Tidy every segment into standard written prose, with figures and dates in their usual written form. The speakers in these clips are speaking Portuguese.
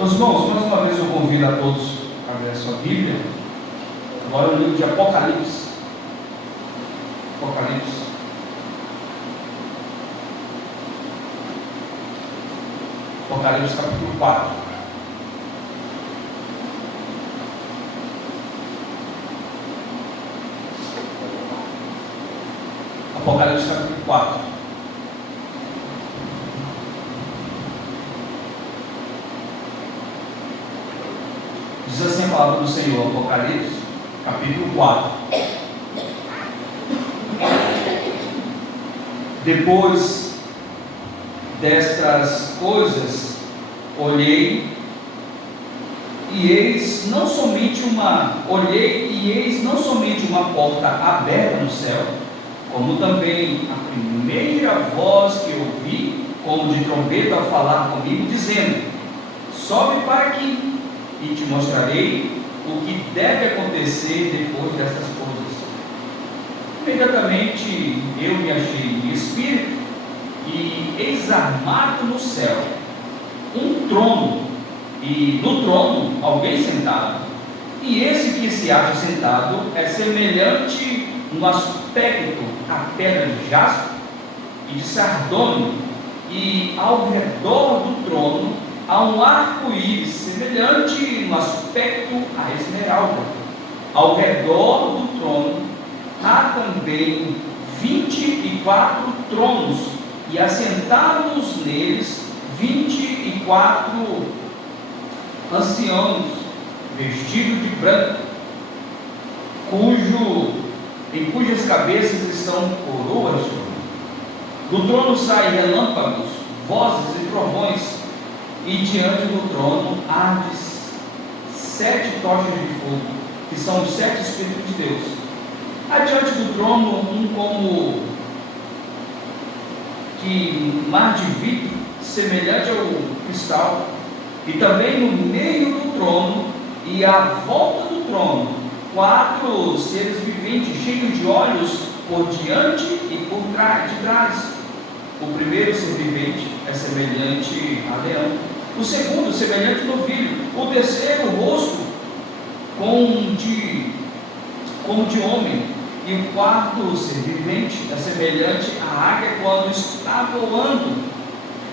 Meus irmãos, mais uma vez eu convido a todos a ler a sua Bíblia. Agora o livro de Apocalipse. Apocalipse. Apocalipse capítulo 4. Apocalipse capítulo 4. Diz assim a palavra do Senhor, Apocalipse capítulo 4. Depois destas coisas, olhei e eis não somente uma porta aberta no céu, como também a primeira voz que ouvi, como de trombeta, ao falar comigo, dizendo: sobe para aqui e te mostrarei o que deve acontecer depois destas coisas. Imediatamente eu me achei em espírito, e eis armado no céu um trono, e no trono alguém sentado, e esse que se acha sentado é semelhante no aspecto à pedra de jaspe e de sardônio, e ao redor do trono há um arco-íris semelhante no aspecto à esmeralda. Ao redor do trono há também 24 tronos, e assentados neles 24 anciãos, vestidos de branco, em cujas cabeças estão coroas de ouro. Do trono saem relâmpagos, vozes e trovões, e diante do trono arde 7 tochas de fogo, que são os 7 Espíritos de Deus. Adiante do trono, um como que mar de vidro, semelhante ao cristal, e também no meio do trono e à volta do trono, 4 seres viventes, cheios de olhos por diante e por trás. O primeiro ser vivente é semelhante a leão, o segundo semelhante a novilho, o terceiro o rosto como de homem, e o quarto ser vivente é semelhante à águia quando está voando.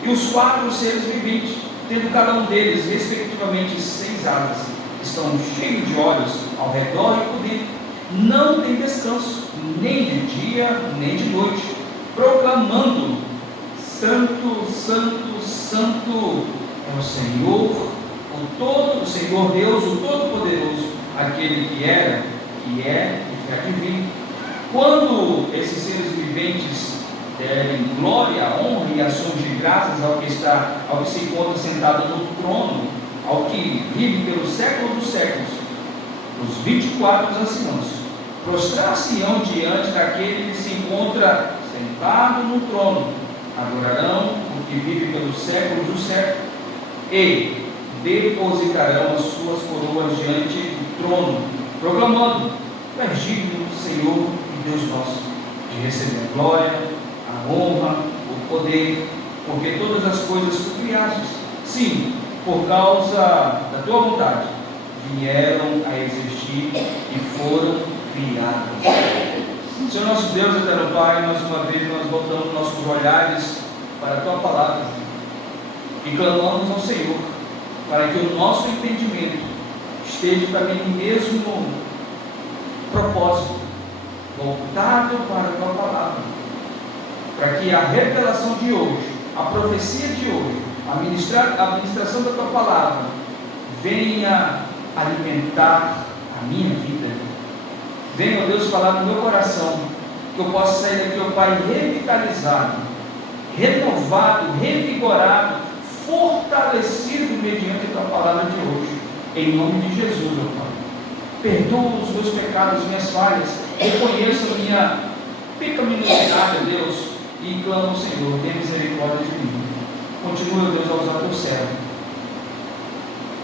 E os 4 seres viventes, tendo cada um deles respectivamente 6 asas, estão cheios de olhos ao redor e por dentro, não tem descanso, nem de dia nem de noite, proclamando: Santo, Santo, Santo é o Senhor, o Senhor Deus, o Todo-Poderoso, aquele que era, que é e que há de vir. Quando esses seres viventes derem glória, honra e ações de graças ao que se encontra sentado no trono, ao que vive pelos séculos dos séculos, os 24 anciãos prostrar-se-ão diante daquele que se encontra sentado no trono, adorarão o que vive pelos séculos dos séculos, e depositarão as suas coroas diante do trono, proclamando: tu és digno, Senhor e Deus nosso, de receber a glória, a honra, o poder, porque todas as coisas tu criaste, sim, por causa da tua vontade, vieram a existir e foram criadas. Senhor nosso Deus, eterno Pai, mais uma vez nós voltamos nossos olhares para a tua palavra e clamamos ao Senhor para que o nosso entendimento esteja também no mesmo propósito, voltado para a tua palavra, para que a revelação de hoje, a profecia de hoje, a ministração da tua palavra venha alimentar a minha vida. Venha, ó Deus, falar no meu coração, que eu possa sair daqui, ó Pai, revitalizado, renovado, revigorado, fortalecido mediante a tua palavra de hoje, em nome de Jesus, ó Pai. Perdoa os meus pecados, minhas falhas, reconheço a minha pecaminosidade, ó Deus, e clamo ao Senhor: tenha misericórdia de mim. Continua, Deus, a usar teu servo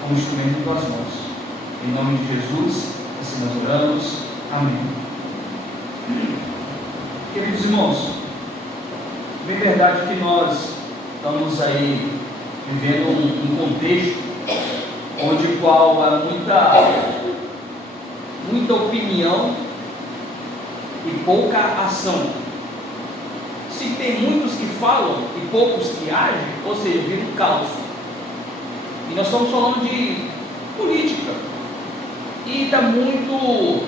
como instrumento em tuas mãos. Em nome de Jesus, assim nós oramos. Amém. Queridos irmãos, bem verdade que nós estamos aí vivendo um contexto onde qual há muita opinião e pouca ação. Se tem muitos que falam e poucos que agem, ou seja, vira um caos. E nós estamos falando de política, e está muito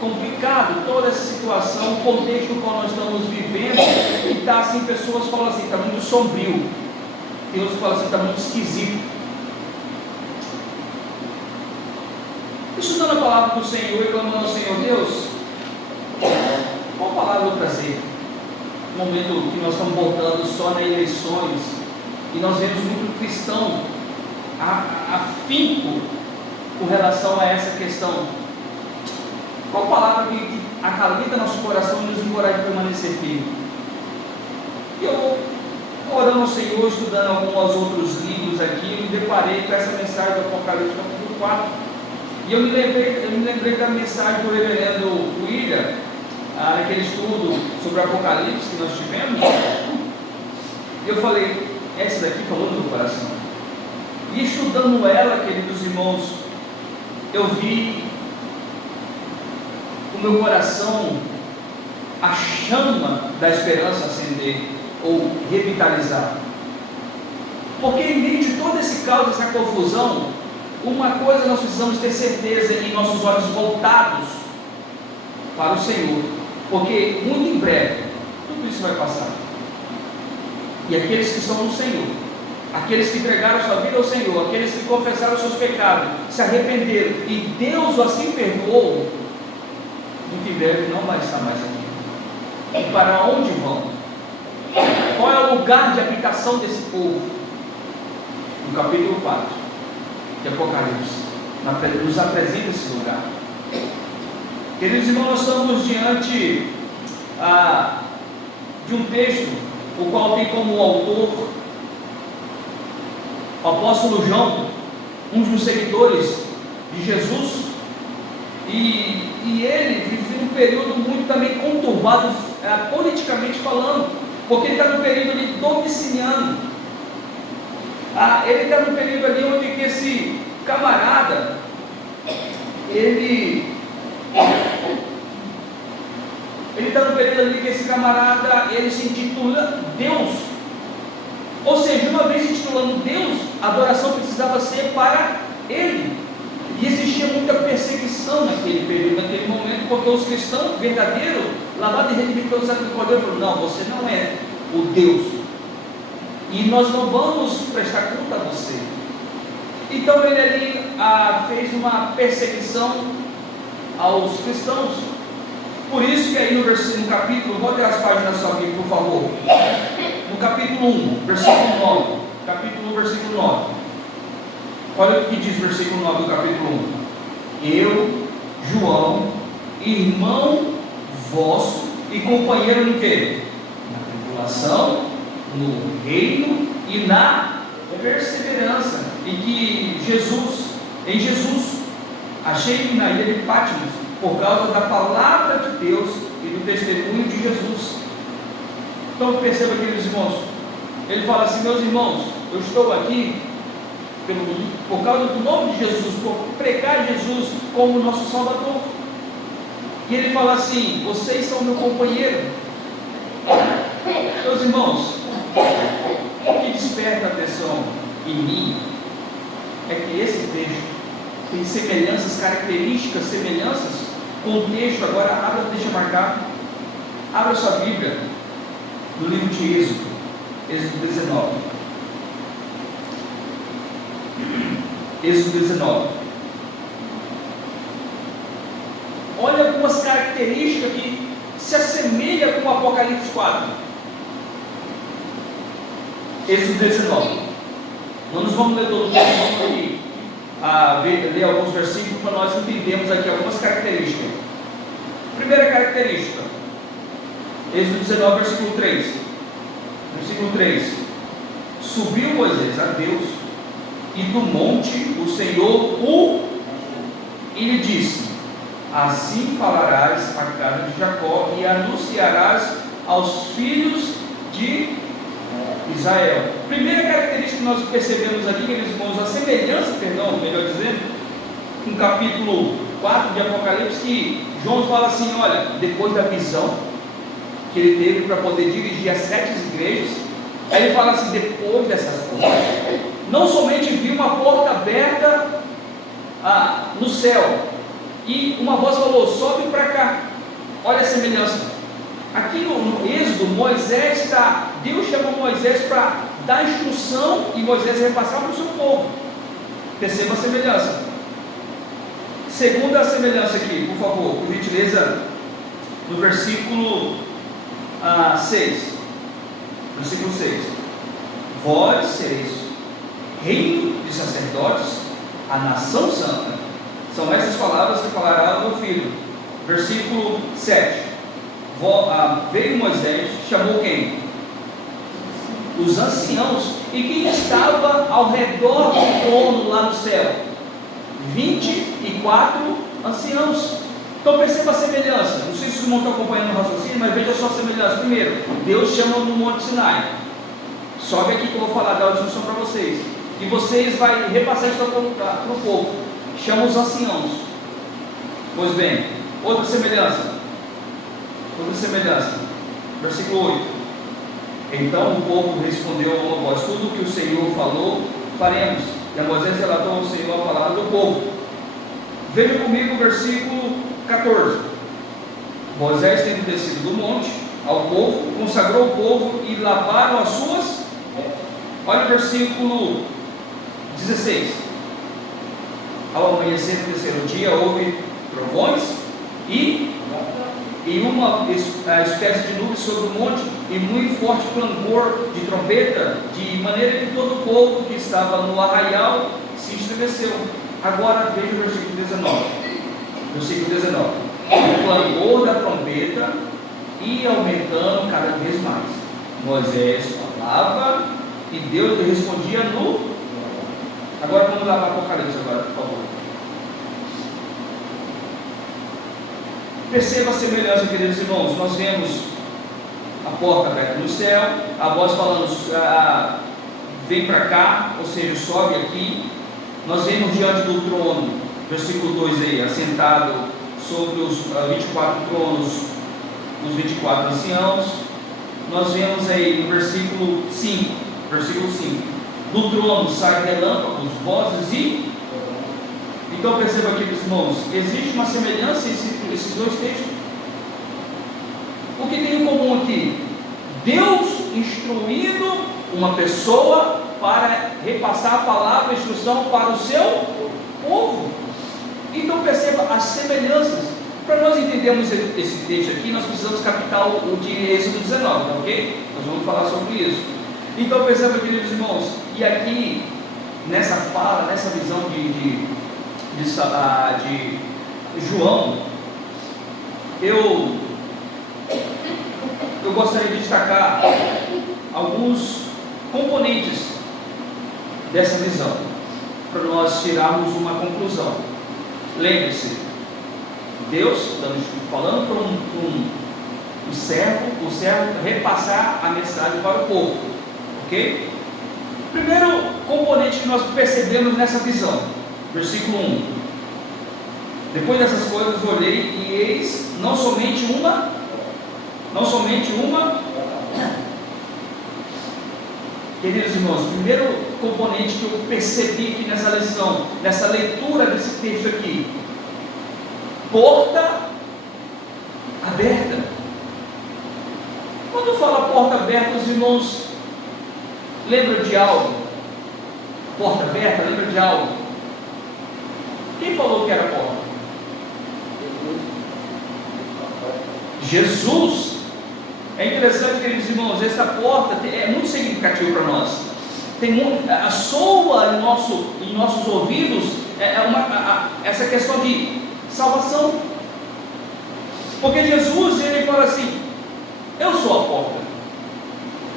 complicado toda essa situação, o contexto no qual nós estamos vivendo, e está assim, pessoas falam assim, está muito sombrio, tem outros que falam assim, está muito esquisito. Estudando a palavra do Senhor e clamando ao Senhor, Deus, qual palavra eu trazer? No momento que nós estamos voltando só nas eleições, e nós vemos muito cristão afinco com relação a essa questão. Qual palavra que acalenta nosso coração e nos encoraja a permanecer firme? E eu, orando ao Senhor, estudando alguns outros livros aqui, eu me deparei com essa mensagem do Apocalipse capítulo 4. E eu me lembrei da mensagem do reverendo William, naquele estudo sobre o Apocalipse que nós tivemos. E eu falei, essa daqui falou no meu coração. E estudando ela, queridos irmãos, eu vi o meu coração, a chama da esperança acender ou revitalizar. Porque em meio de todo esse caos, essa confusão, uma coisa nós precisamos ter certeza em nossos olhos voltados para o Senhor, porque muito em breve tudo isso vai passar. E aqueles que estão no Senhor, aqueles que entregaram sua vida ao Senhor, aqueles que confessaram os seus pecados, se arrependeram e Deus assim perdoou, muito em breve não vai estar mais aqui. E para onde vão? Qual é o lugar de habitação desse povo? No capítulo 4 de Apocalipse nos apresenta esse lugar. Queridos irmãos, nós estamos diante de um texto o qual tem como autor o apóstolo João, um dos seguidores de Jesus, e ele vive um período muito também conturbado, politicamente falando, porque ele está no período ali Domiciano. Ele está no período ali onde que esse camarada, ele está no período ali que esse camarada, ele se intitula Deus. Ou seja, uma vez intitulando Deus, a adoração precisava ser para ele. E existia muita perseguição naquele período, naquele momento, porque os cristãos verdadeiros, lavados e redimidos pelo sangue do Cordeiro, falaram: não, você não é o Deus, e nós não vamos prestar conta a você. Então ele ali fez uma perseguição aos cristãos. Por isso que aí no capítulo, volte as páginas só aqui, por favor. No capítulo 1, versículo 9. Capítulo 1, versículo 9. Olha o que diz o versículo 9 do capítulo 1. Eu, João, irmão vosso e companheiro no quê? Na tribulação, no reino e na perseverança. E que em Jesus, achei-me na ilha de Patmos, por causa da palavra de Deus e do testemunho de Jesus. Então perceba, queridos irmãos, ele fala assim: meus irmãos, eu estou aqui por causa do nome de Jesus, por pregar Jesus como nosso Salvador. E ele fala assim: vocês são meu companheiro. Meus irmãos, o que desperta atenção em mim é que esse texto tem semelhanças, características, semelhanças com o texto. Agora, deixa eu marcar, abra sua Bíblia no livro de Êxodo 19. Êxodo 19. Olha algumas características que se assemelham com o Apocalipse 4. Êxodo 19. Não nos vamos ler todo o texto, vamos ler alguns versículos para nós entendermos aqui algumas características. Primeira característica, Êxodo 19, versículo 3. Versículo 3: subiu Moisés a Deus, e do monte o Senhor e lhe disse: assim falarás à casa de Jacó e anunciarás aos filhos de Israel. Primeira característica que nós percebemos aqui, queridos irmãos, a semelhança, melhor dizendo, no capítulo 4 de Apocalipse, que João fala assim, olha, depois da visão que ele teve para poder dirigir as 7 igrejas, aí ele fala assim, depois dessas coisas, não somente viu uma porta aberta no céu, e uma voz falou, sobe para cá. Olha a semelhança. Aqui no Êxodo, Deus chamou Moisés para dar instrução e Moisés repassar para o seu povo. Perceba a semelhança. Segunda semelhança aqui, por favor, por gentileza, no versículo 6. Versículo 6. Vós sereis reino de sacerdotes, a nação santa. São essas palavras que falará ao meu filho. Versículo 7. Veio Moisés, chamou quem? Os anciãos. E quem estava ao redor do trono lá no céu? 24 anciãos. Então perceba a semelhança. Não sei se os irmãos estão acompanhando o raciocínio, mas veja só a semelhança. Primeiro, Deus chama no Monte Sinai. Sobe aqui que eu vou falar, dar uma instrução para vocês. E vocês vão repassar isso para o povo. Chama os anciãos. Pois bem, outra semelhança. Versículo 8. Então o povo respondeu a uma voz, tudo que o Senhor falou, faremos. E a Moisés relatou ao Senhor a palavra do povo. Veja comigo o versículo 14. Moisés, tendo descido do monte ao povo, consagrou o povo e lavaram as suas. Olha o versículo 16. Ao amanhecer do terceiro dia houve trovões e uma espécie de nuvem sobre o monte e muito forte clangor de trombeta, de maneira que todo o povo que estava no arraial se estremeceu. Agora veja o versículo 19. Versículo 19. O clangor da trombeta ia aumentando cada vez mais. Moisés falava e Deus lhe respondia no. Agora vamos lá para o Apocalipse agora, por favor. Perceba a semelhança, queridos irmãos. Nós vemos a porta aberta no céu, a voz falando, vem para cá, ou seja, sobe aqui. Nós vemos diante do trono, versículo 2 aí, assentado sobre os 24 tronos, os 24 anciãos. Nós vemos aí no versículo 5, do trono sai relâmpagos, vozes e. Então perceba aqui, meus irmãos, existe uma semelhança entre esses dois textos. O que tem em comum aqui? Deus instruindo uma pessoa para repassar a palavra, a instrução para o seu povo. Então perceba as semelhanças. Para nós entendermos esse texto aqui, nós precisamos captar o de Êxodo 19, tá ok? Nós vamos falar sobre isso. Então perceba, queridos irmãos, e aqui, nessa fala, nessa visão de João, eu gostaria de destacar alguns componentes dessa visão, para nós tirarmos uma conclusão. Lembre-se, Deus falando para um servo, o servo repassar a mensagem para o povo, ok? Primeiro componente que nós percebemos nessa visão, versículo 1. Depois dessas coisas olhei e eis não somente uma. Queridos irmãos, o primeiro componente que eu percebi aqui nessa lição, nessa leitura desse texto aqui, porta aberta. Quando fala porta aberta, os irmãos lembram de algo? Porta aberta, lembra de algo? Quem falou que era porta? Jesus. É interessante, queridos irmãos, essa porta é muito significativa para nós. Soa em nossos ouvidos essa questão de salvação. Porque Jesus, ele fala assim: eu sou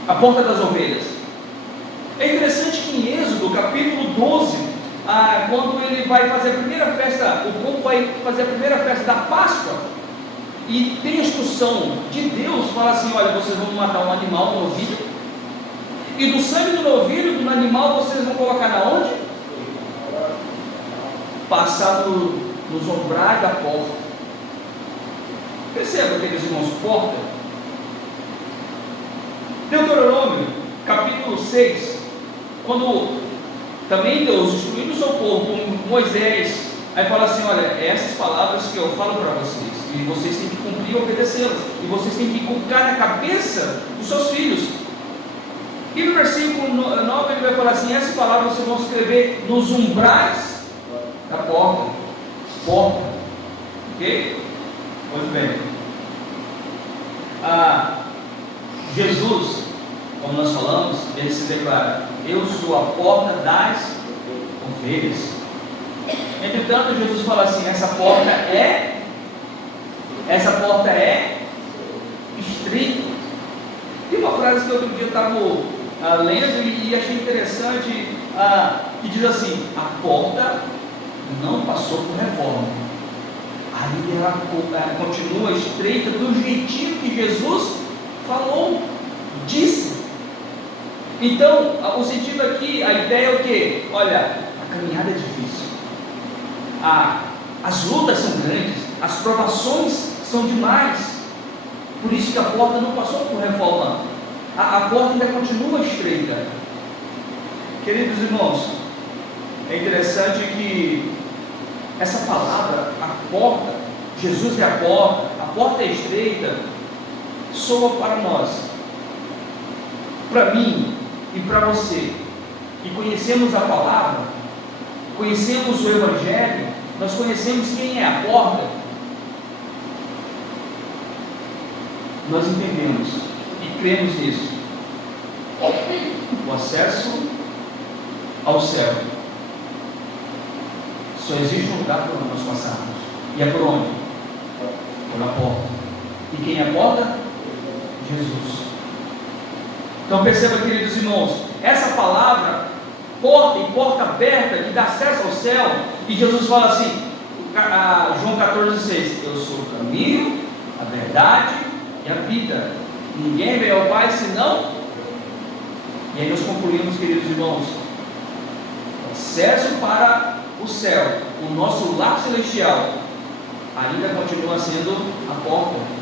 a porta das ovelhas. É interessante que em Êxodo, capítulo 12, quando ele vai fazer a primeira festa, o povo vai fazer a primeira festa da Páscoa, e tem a instrução de Deus, fala assim: olha, vocês vão matar um animal, um novilho, E do sangue do novilho, do animal, vocês vão colocar na onde? Passar nos umbrais da porta. Perceba, aqueles irmãos, porta. Deuteronômio, capítulo 6, quando também Deus instruindo o seu povo com Moisés, aí fala assim: olha, essas palavras que eu falo para vocês, e vocês têm que cumprir e obedecê-las, e vocês têm que colocar na cabeça dos seus filhos. E no versículo 9 ele vai falar assim: essas palavras vocês vão escrever nos umbrais da porta. Porta. Ok? Muito bem. Jesus, como nós falamos, ele se declara: eu sou a porta das ovelhas. Entretanto, Jesus fala assim: essa porta é estreita. Tem uma frase que outro dia eu estava lendo e achei interessante, que diz assim: a porta não passou por reforma, aí ela continua estreita do jeitinho que Jesus falou, disse. Então, o sentido aqui, a ideia é o que? Olha, a caminhada é difícil, as lutas são grandes, as provações são demais, por isso que a porta não passou por reforma, a porta ainda continua estreita. Queridos irmãos, é interessante que essa palavra, a porta, Jesus é a porta é estreita, soa para nós, para mim e para você, que conhecemos a palavra, conhecemos o Evangelho, nós conhecemos quem é a porta, nós entendemos e cremos nisso. O acesso ao céu só existe um lugar para nós passarmos, e é por onde? Pela porta. E quem é a porta? Jesus. Então perceba, queridos irmãos, essa palavra, porta e porta aberta, que dá acesso ao céu, e Jesus fala assim, João 14,6: eu sou o caminho, a verdade e a vida, ninguém vem ao Pai senão. E aí nós concluímos, queridos irmãos, o acesso para o céu, o nosso lar celestial, ainda continua sendo a porta.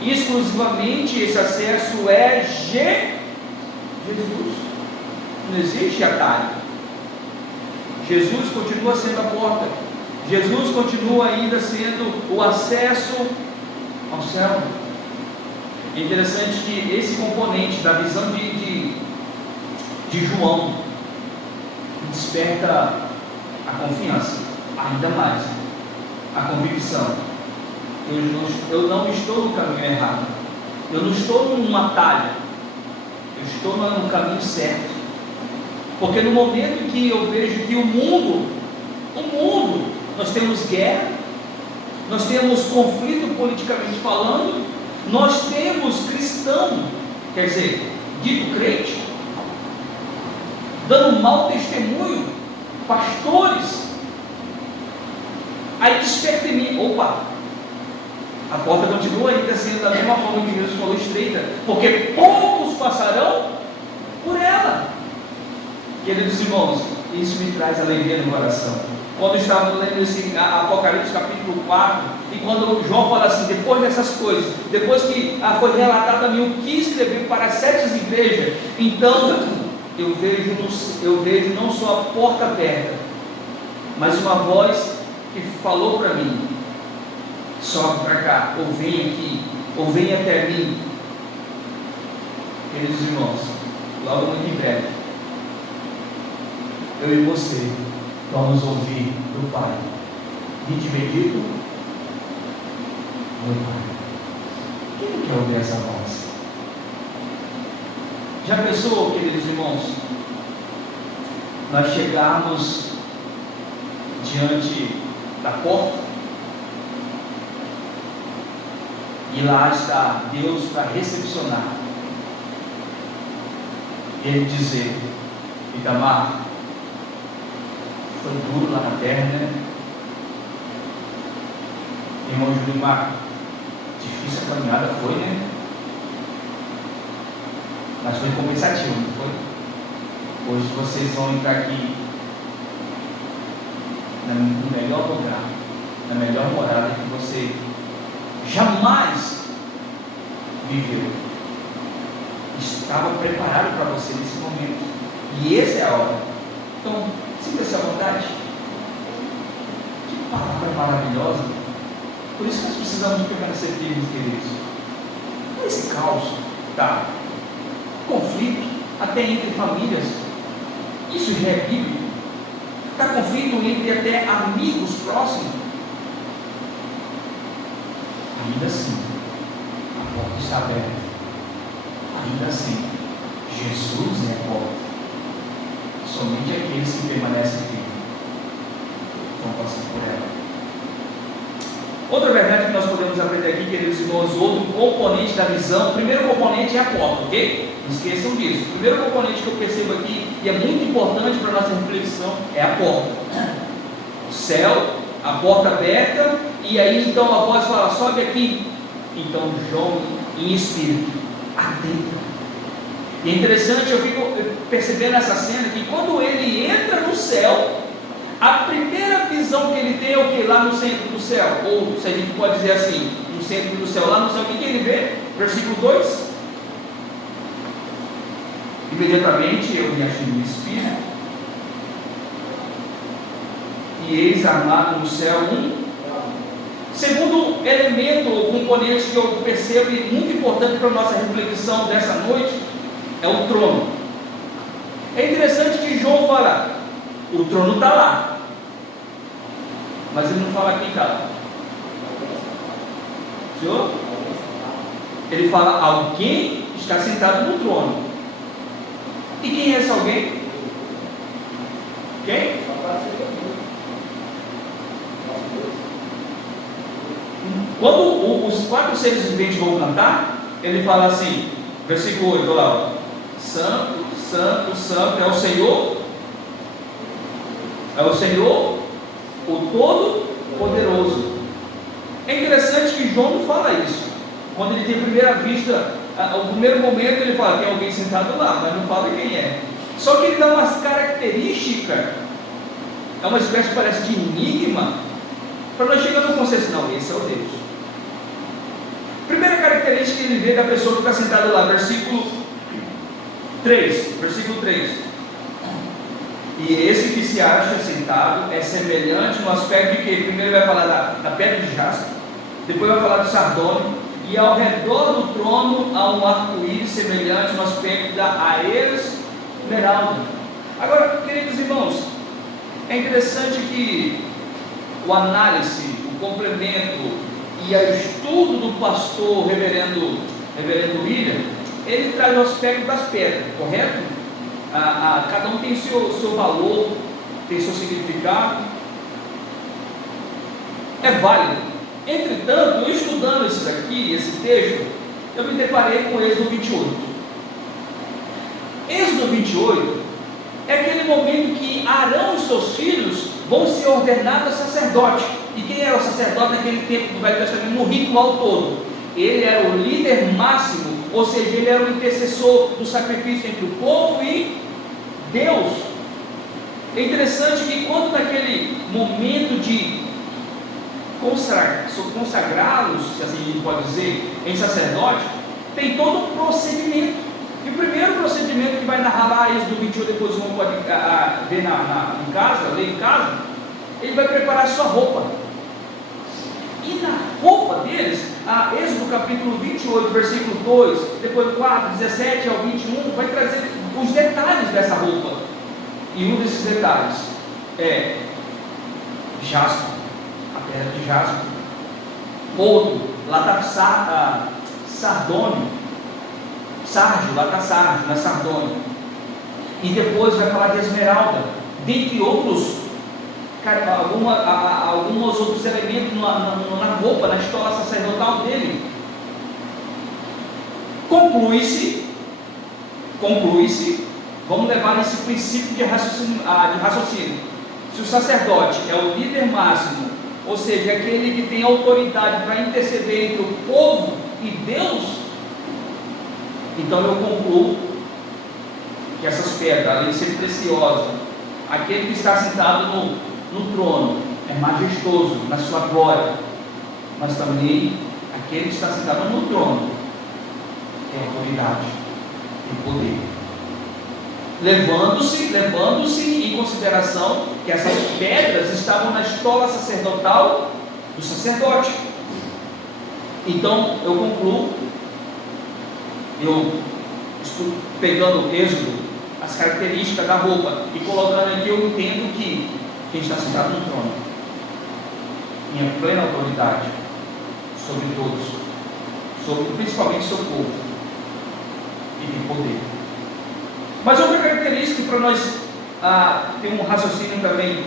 Exclusivamente esse acesso é Jesus. Não existe atalho. Jesus continua sendo a porta. Jesus continua ainda sendo o acesso ao céu. É interessante que esse componente da visão de João desperta a confiança, ainda mais a convicção. Eu não estou no caminho errado, eu não estou num atalho, eu estou no caminho certo. Porque no momento que eu vejo que o mundo, nós temos guerra, nós temos conflito politicamente falando, nós temos cristão, quer dizer, dito crente, dando mau testemunho, pastores, aí desperta em mim, opa, a porta continua ainda sendo da mesma forma que Jesus falou, estreita, porque poucos passarão por ela. Queridos irmãos, isso me traz alegria no coração. Quando estava lendo esse Apocalipse capítulo 4, e quando João fala assim, depois dessas coisas, depois que foi relatado a mim o que escrever para as 7 igrejas, então eu vejo não só a porta aberta, mas uma voz que falou para mim: sobe para cá, ou vem aqui, ou vem até mim. Queridos irmãos, logo muito em breve, eu e você vamos ouvir do Pai: vinde bendito, meu Pai. Quem não quer ouvir essa voz? Já pensou, queridos irmãos, nós chegarmos diante da porta e lá está Deus para recepcionar, Ele dizer: Itamar, foi duro lá na terra, né? Irmão Julimar, difícil a caminhada foi, né? Mas foi compensativo, não foi? Hoje vocês vão entrar aqui no melhor lugar, na melhor morada que você jamais viveu. Estava preparado para você nesse momento. E essa é a hora. Então, sinta-se à vontade. Que palavra maravilhosa. Por isso que nós precisamos permanecer firmes, queridos. Esse caos, tá? Conflito, até entre famílias. Isso já é bíblico. Está conflito entre até amigos próximos. Ainda assim, a porta está aberta. Ainda assim, Jesus é a porta. Somente aqueles que permanecem firmes vão passar por ela. Outra verdade que nós podemos aprender aqui, queridos irmãos, outro componente da visão. O primeiro componente é a porta, ok? Não esqueçam disso. O primeiro componente que eu percebo aqui, e é muito importante para a nossa reflexão, é a porta. O céu, a porta aberta, e aí então a voz fala: sobe aqui. Então João, em espírito, adentra. E é interessante, eu fico percebendo essa cena, que quando ele entra no céu, a primeira visão que ele tem é o que? Lá no centro do céu, ou se a gente pode dizer assim, no centro do céu, lá no céu, o que ele vê? Versículo 2: imediatamente eu me achei no espírito, e eis armado no céu um. Segundo elemento ou componente que eu percebo e muito importante para a nossa reflexão dessa noite é o trono. É interessante que João fala: o trono está lá, mas ele não fala quem está lá. Senhor? Ele fala: alguém está sentado no trono. E quem é esse alguém? Quem? Quando os 4 seres viventes vão cantar, ele fala assim, versículo 8, olha lá: santo, santo, santo é o Senhor, o Todo-Poderoso. É interessante que João não fala isso. Quando ele tem a primeira vista, o primeiro momento ele fala: tem alguém sentado lá, mas não fala quem é. Só que ele dá umas características, é uma espécie, parece, de enigma, para nós chegar no consenso: não, esse é o Deus. Primeira característica que ele vê da pessoa que está sentada lá, versículo 3. E esse que se acha sentado é semelhante no aspecto de que primeiro vai falar da pedra de jaspe, depois vai falar do sardônio, e ao redor do trono há um arco-íris semelhante no aspecto da esmeralda. Agora, queridos irmãos, é interessante que o análise, o complemento e o estudo do pastor reverendo William, ele traz o aspecto das pedras, correto? Cada um tem seu valor, tem seu significado, é válido. Entretanto, eu estudando esse texto, eu me deparei com Êxodo 28. Êxodo 28 é aquele momento que Arão e seus filhos vão ser ordenados sacerdote. E quem era o sacerdote naquele tempo do Velho Testamento, no ritual todo? Ele era o líder máximo, ou seja, ele era o intercessor do sacrifício entre o povo e Deus. É interessante que quando naquele momento de consagrá-los, se assim a gente pode dizer, em sacerdote, tem todo um procedimento. E o primeiro procedimento que vai narrar lá, Êxodo 28, depois o irmão pode ver em casa, ler em casa, ele vai preparar a sua roupa. E na roupa deles, Êxodo capítulo 28, versículo 2, depois 4, 17 ao 21, vai trazer os detalhes dessa roupa. E um desses detalhes é jaspe, a pedra de jaspe. Outro, lá está sardônio, sárdio, lá está sárdio, não é sardônio. E depois vai falar de esmeralda, dentre outros, alguns outros elementos na roupa, na estola sacerdotal dele. Conclui-se, vamos levar nesse princípio de raciocínio. Se o sacerdote é o líder máximo, ou seja, aquele que tem autoridade para interceder entre o povo e Deus, então eu concluo que essas pedras, além de ser preciosas, aquele que está sentado no trono é majestoso na sua glória, mas também aquele que está sentado no trono tem autoridade, tem poder, levando-se em consideração que essas pedras estavam na estola sacerdotal do sacerdote. Então eu concluo, eu estou pegando o Êxodo, as características da roupa e colocando aqui, eu entendo que quem está sentado no trono tinha plena autoridade sobre todos, principalmente sobre o povo, e tem poder. Mas outra característica para nós ter um raciocínio também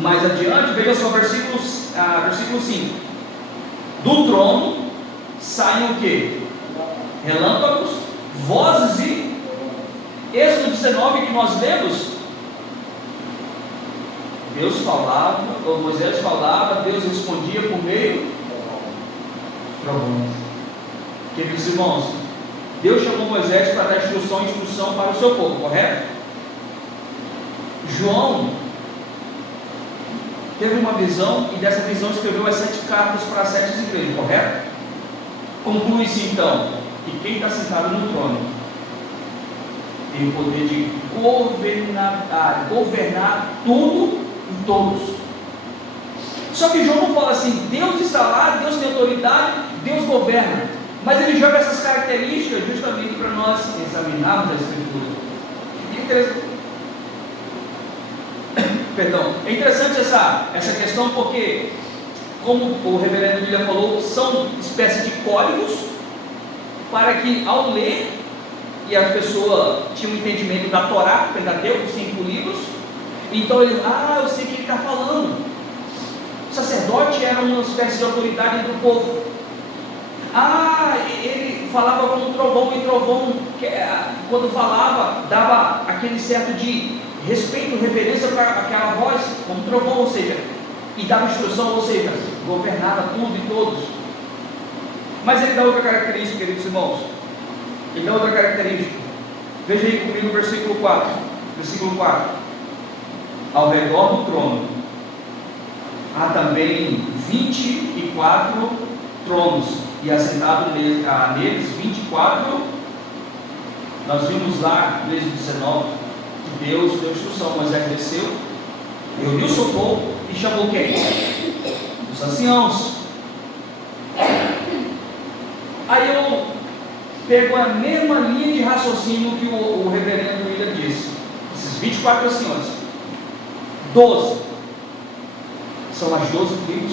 mais adiante, veja só versículo 5: do trono saem o que? Relâmpagos, vozes e Êxodo 19 que nós lemos, Deus falava, ou Moisés falava, Deus respondia por meio de trovões. Queridos irmãos, Deus chamou Moisés para dar instrução para o seu povo, correto? João teve uma visão, e dessa visão escreveu as 7 cartas para as 7 igrejas, correto? Conclui-se então que quem está sentado no trono tem o poder de governar tudo e todos. Só que João não fala assim, Deus está lá, Deus tem autoridade, Deus governa, mas ele joga essas características justamente para nós examinarmos a Escritura. É interessante essa questão, porque, como o reverendo William falou, são espécies de códigos para que, ao ler, e as pessoas tinham um entendimento da Torá, Pentateuco, 5 livros, então ele, eu sei o que ele está falando. O sacerdote era uma espécie de autoridade do povo. Ele falava como um trovão, e trovão, quando falava, dava aquele certo de respeito, reverência para aquela voz, como trovão, ou seja, e dava instrução, ou seja, governava tudo e todos. Mas ele dá outra característica, queridos irmãos. Ele dá outra característica. Veja aí comigo o versículo 4. Versículo 4. Ao redor do trono há também 24 tronos, e assentado neles 24. Nós vimos lá no Êxodo 19 que Deus deu instrução, Moisés desceu, reuniu o seu povo e chamou quem? Os anciãos. Aí eu pego a mesma linha de raciocínio que o reverendo William disse. Esses 24 anciões, 12 são as 12 tribos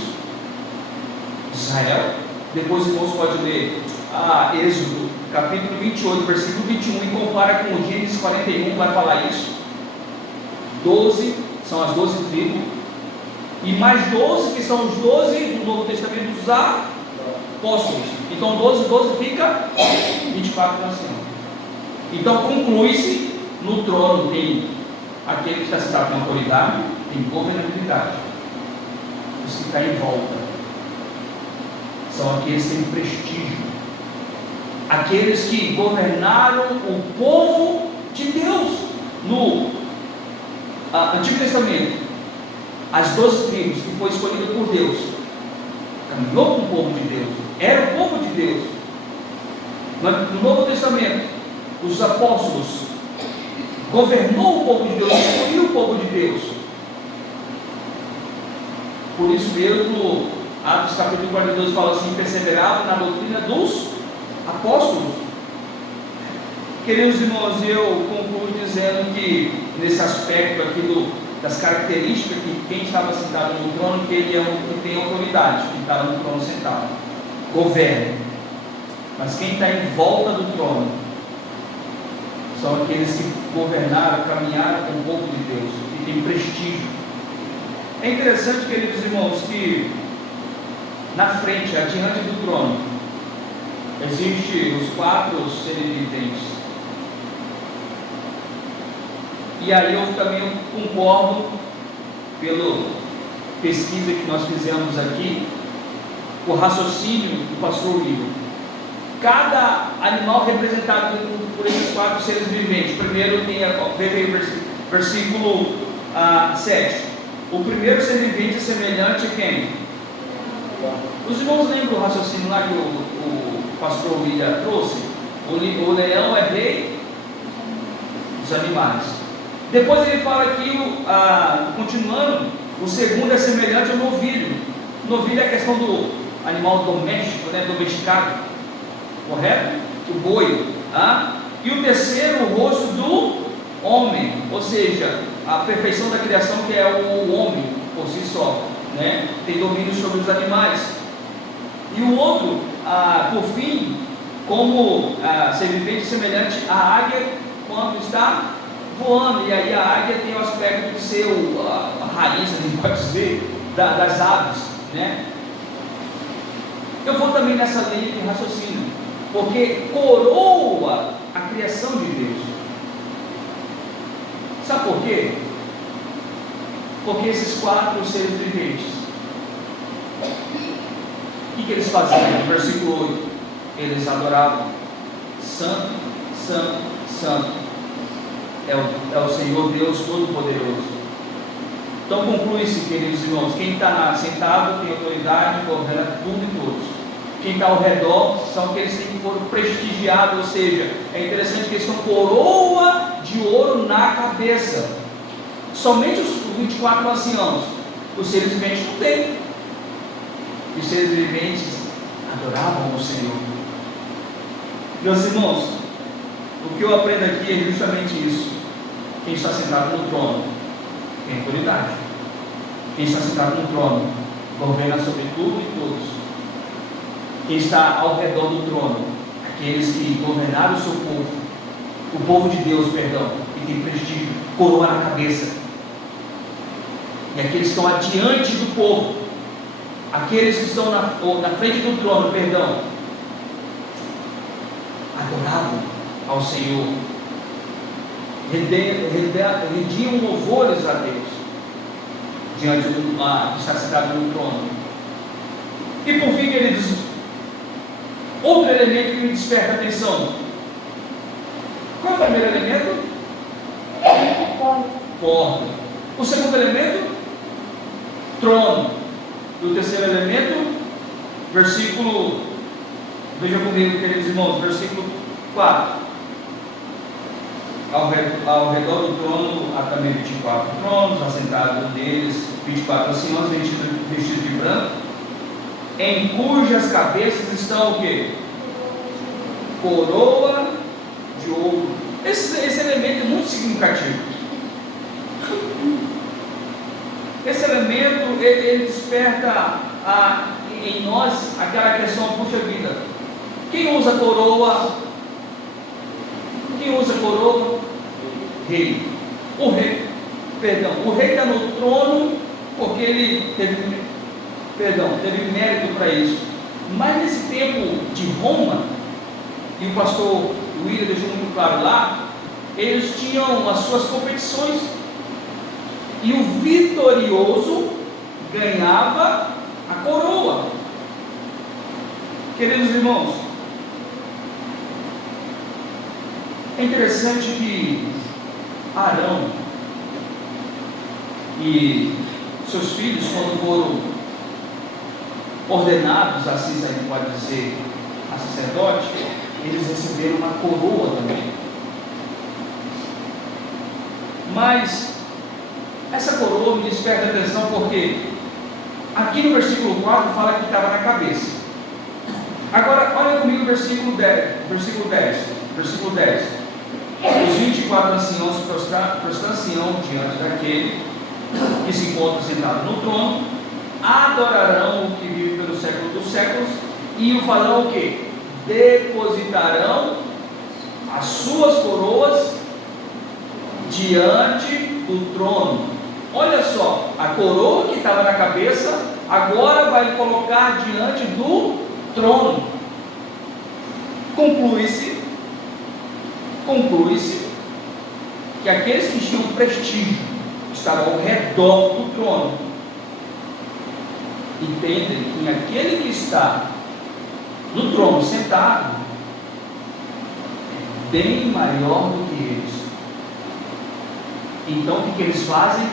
de Israel. Depois o irmãos pode ler Êxodo capítulo 28, versículo 21, e compara com o Gênesis 41, vai falar isso. 12 são as 12 tribos, e mais 12 que são os 12 do Novo Testamento dos apóstolos. Então 12 fica 24 nações. Então conclui-se, no trono tem aquele que está sentado com autoridade, tem governabilidade. Os que estão em volta são aqueles que têm prestígio, aqueles que governaram o povo de Deus no Antigo Testamento. As 12 tribos que foi escolhido por Deus caminhou com o povo de Deus, era o povo de Deus. No Novo Testamento, os apóstolos governou o povo de Deus, escolheu o povo de Deus. Por isso mesmo, Atos capítulo 42 fala assim: perseveravam na doutrina dos apóstolos. Queridos irmãos, eu concluo dizendo que nesse aspecto aqui das características, que quem estava sentado no trono, que ele é que tem autoridade, quem estava no trono sentado, governa. Mas quem está em volta do trono são aqueles que governaram, caminharam com o povo de Deus, que tem prestígio. É interessante, queridos irmãos, que na frente, adiante do trono, existem os 4 seres viventes. E aí eu também concordo, pela pesquisa que nós fizemos aqui, o raciocínio do pastor William. cada animal representado por esses 4 seres viventes. Primeiro tem, veja aí o versículo 7. O primeiro ser vivente é semelhante a quem? Os irmãos lembram o raciocínio lá que o pastor William trouxe? O leão é rei dos animais. Depois ele fala aqui, continuando, o segundo é semelhante ao novilho. Novilho é a questão do animal doméstico, né, domesticado, correto? O boi. E o terceiro, o rosto do homem, ou seja, a perfeição da criação, que é o homem por si só, né? Tem domínio sobre os animais. E o outro, por fim, como ser vivente semelhante à águia quando está voando. E aí a águia tem o aspecto de ser a raiz, a gente pode dizer, das aves, né? Eu vou também nessa linha de raciocínio, porque coroa a criação de Deus. Sabe por quê? Porque esses 4 seres viventes, o que eles faziam? No versículo 8, eles adoravam: Santo, Santo, Santo é o Senhor Deus Todo-Poderoso. Então conclui-se, queridos irmãos, quem está sentado tem autoridade, governa tudo e todos. Quem está ao redor são aqueles que foram prestigiados, ou seja, é interessante que eles estão coroa de ouro na cabeça. Somente os 24 anciãos, os seres viventes não têm. Os seres viventes adoravam o Senhor. Meus irmãos, o que eu aprendo aqui é justamente isso. Quem está sentado no trono tem autoridade. Quem está sentado no trono governa sobre tudo e todos. Quem está ao redor do trono, aqueles que governaram o seu povo, o povo de Deus, perdão, que tem prestígio, coroa na cabeça. E aqueles que estão adiante do povo, aqueles que estão na frente do trono, perdão, adoravam ao Senhor, rendiam louvores a Deus, diante do que está sentado no trono. E por fim, queridos, outro elemento que me desperta a atenção. Qual é o primeiro elemento? Porta. O segundo elemento? Trono. E o terceiro elemento? Versículo, veja comigo, queridos irmãos, versículo 4. Ao redor do trono há também 24 tronos, assentados neles 24 anciãos vestidos de branco, em cujas cabeças estão o quê? Coroa de ouro. Esse elemento é muito significativo. Esse elemento, ele desperta em nós aquela questão: puxa vida, quem usa coroa? Quem usa coroa? Rei. O rei está no trono porque ele teve mérito para isso. Mas nesse tempo de Roma, e o pastor William deixou muito claro lá, eles tinham as suas competições, e o vitorioso ganhava a coroa. Queridos irmãos, é interessante que Arão e seus filhos, quando foram ordenados, assim a gente pode dizer, a sacerdote, eles receberam uma coroa também. Mas essa coroa me desperta a atenção porque aqui no versículo 4 fala que estava na cabeça. Agora olha comigo o versículo 10. Os 24 anciãos prostração diante daquele que se encontra sentado no trono, adorarão o que vive pelo século dos séculos, e o farão o quê? Depositarão as suas coroas diante do trono. Olha só, a coroa que estava na cabeça agora vai colocar diante do trono. Conclui-se que aqueles que tinham prestígio estavam ao redor do trono, entendem que aquele que está no trono sentado bem maior do que eles. Então o que eles fazem?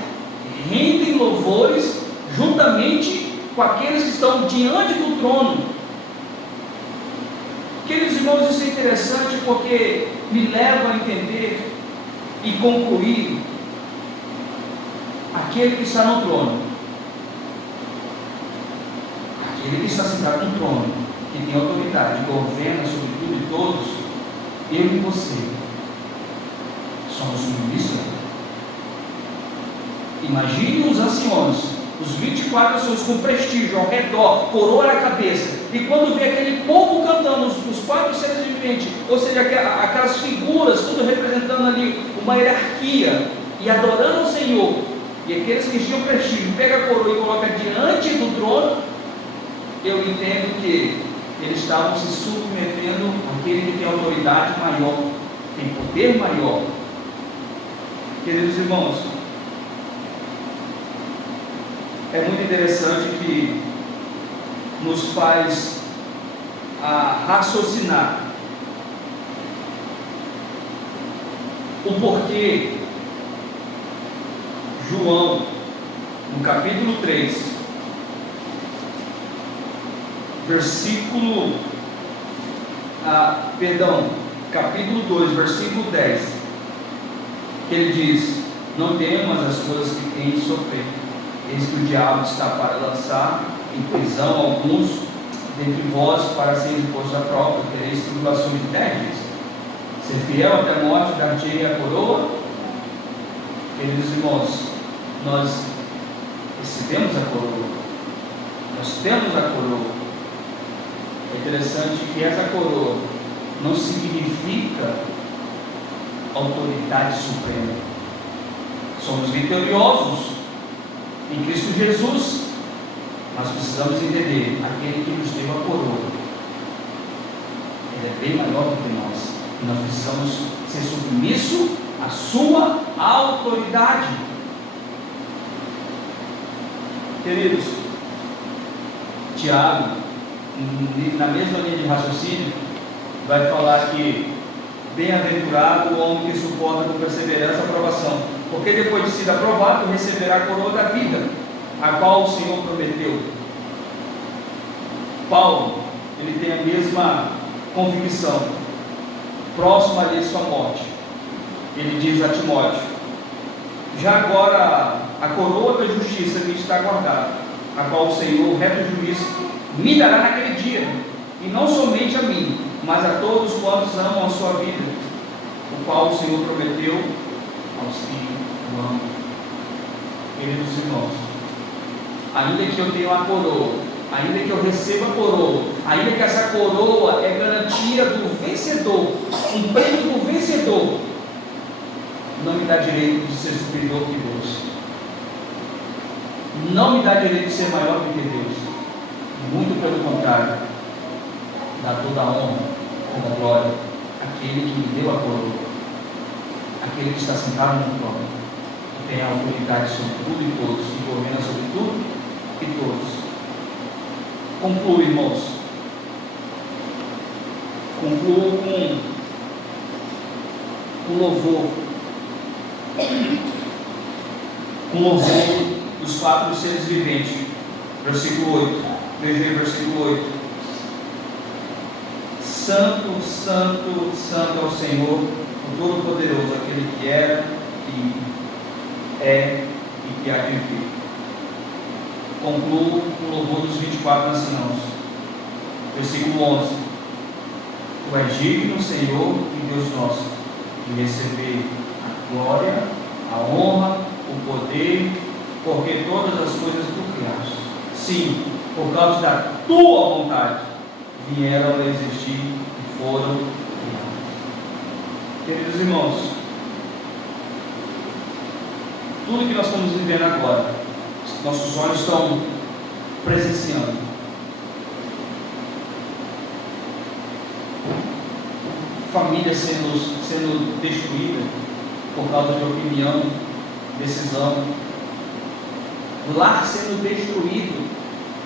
Rendem louvores juntamente com aqueles que estão diante do trono. Queridos irmãos, isso é interessante porque me leva a entender e concluir aquele que está no trono, aquele que está sentado no trono, que tem autoridade, governa sobre tudo e todos. Eu e você somos submissos. Imagine os anciões, os 24 anciões com prestígio ao redor, coroa na cabeça, e quando vê aquele povo cantando, os 4 seres viventes, ou seja, aquelas figuras, tudo representando ali uma hierarquia, e adorando o Senhor, e aqueles que tinham prestígio, pega a coroa e coloca diante do trono, eu entendo que eles estavam se submetendo àquele que tem autoridade maior, tem poder maior. Queridos irmãos, é muito interessante que nos faz raciocinar o porquê João, no capítulo 3, capítulo 2, versículo 10, que ele diz: não temas as coisas que têm de sofrer, eis que o diabo está para lançar em prisão alguns dentre vós, para serem postos à prova, tereis tribulações terríveis. Ser fiel até a morte, dar-te-ei a coroa. Queridos irmãos, nós recebemos a coroa, nós temos a coroa. É interessante que essa coroa não significa autoridade suprema. Somos vitoriosos em Cristo Jesus, mas precisamos entender: aquele que nos deu a coroa, ele é bem maior do que nós, e nós precisamos ser submissos à sua autoridade. Queridos, Tiago, na mesma linha de raciocínio, vai falar que bem-aventurado o homem que suporta com perseverança a aprovação, porque depois de ser aprovado receberá a coroa da vida, a qual o Senhor prometeu. Paulo, ele tem a mesma convicção, próximo ali de sua morte. Ele diz a Timóteo: já agora a coroa da justiça me está guardada, a qual o Senhor, o reto juiz, me dará naquele dia, e não somente a mim, mas a todos quantos amam a sua vida, o qual o Senhor prometeu aos que o amam. Queridos irmãos, ainda que eu tenha uma coroa, ainda que eu receba a coroa, ainda que essa coroa é garantia do vencedor, um prêmio do vencedor, não me dá direito de ser superior que Deus, não me dá direito de ser maior do que Deus. Muito pelo contrário, dá toda a honra, toda a glória àquele que me deu a coroa, aquele que está sentado no trono, que tem a autoridade sobre tudo e todos, que governa sobre tudo e todos. Concluo, irmãos, concluo com louvor, dos 4 seres viventes. Versículo 8. Veja aí, versículo 8: Santo, Santo, Santo é o Senhor, o Todo-Poderoso, aquele que era, que é e que há de vir. Concluo com o louvor dos 24 anciãos. Versículo 11: Tu és digno, Senhor e Deus nosso, de receber a glória, a honra, o poder, porque todas as coisas tu criaste. Sim, por causa da tua vontade vieram a existir e foram criados. Queridos irmãos, tudo que nós estamos vivendo agora, nossos olhos estão presenciando. Família sendo destruída por causa de opinião, decisão. Lar sendo destruído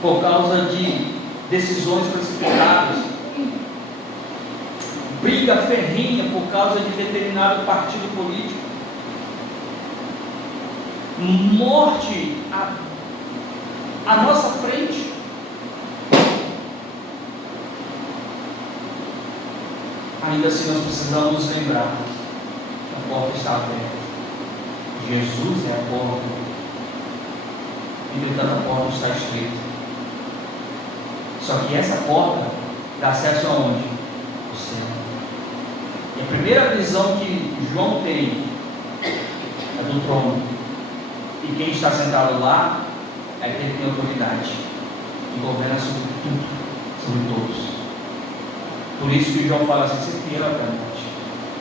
por causa de decisões precipitadas. briga ferrenha por causa de determinado partido político, morte à nossa frente. Ainda assim nós precisamos nos lembrar que a porta está aberta. Jesus é a porta. Entretanto, a porta está estreita. Só que essa porta dá acesso aonde? O céu. E a primeira visão que João tem é do trono. E quem está sentado lá é quem tem autoridade e governa sobre tudo, sobre todos. Por isso que João fala assim: ser fiel à verdade,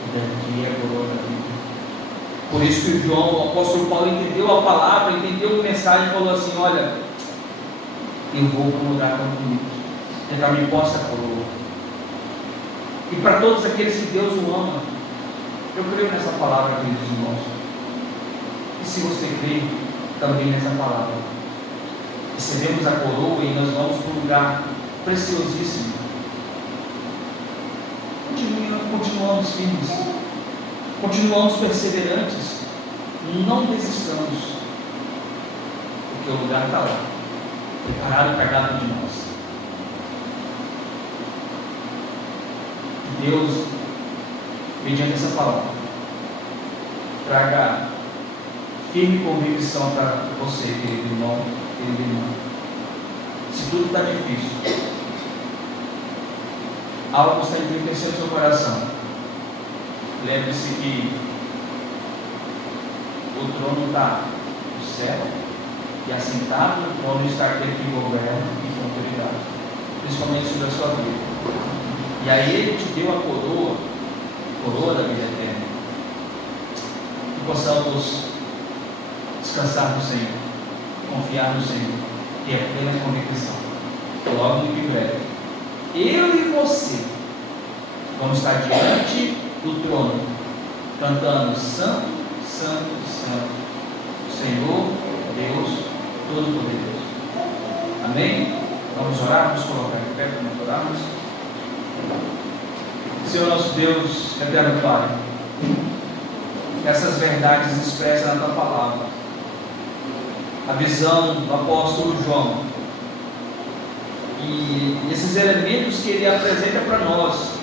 e daqui é a coroa da vida. Por isso que João, o apóstolo Paulo, entendeu a palavra, entendeu a mensagem e falou assim: olha, eu vou para um lugar tão bonito, tentar me possa a coroa. E para todos aqueles que Deus o ama, eu creio nessa palavra, queridos irmãos. E se você crê também nessa palavra, recebemos a coroa e nós vamos para um lugar preciosíssimo. Continuamos firmes, continuamos perseverantes, não desistamos, porque o lugar está lá, preparado para cada um de nós. Deus, mediante essa palavra, traga firme convicção para você, querido irmão, querida irmã. Se tudo está difícil, algo está entristecendo o seu coração, lembre-se que o trono está no céu e assentado no trono está aquele que governa e tem autoridade, principalmente sobre a sua vida. E aí Ele te deu a coroa da vida eterna. Que possamos descansar no Senhor, confiar no Senhor, ter a plena convicção. Logo em breve, eu e você vamos estar diante do trono, cantando: Santo, Santo, Santo, Senhor, Deus Todo-Poderoso. Amém? Vamos orar, vamos colocar de pé para nós orarmos. Senhor nosso Deus, eterno Pai, essas verdades expressas na Tua palavra, a visão do apóstolo João, e esses elementos que ele apresenta para nós,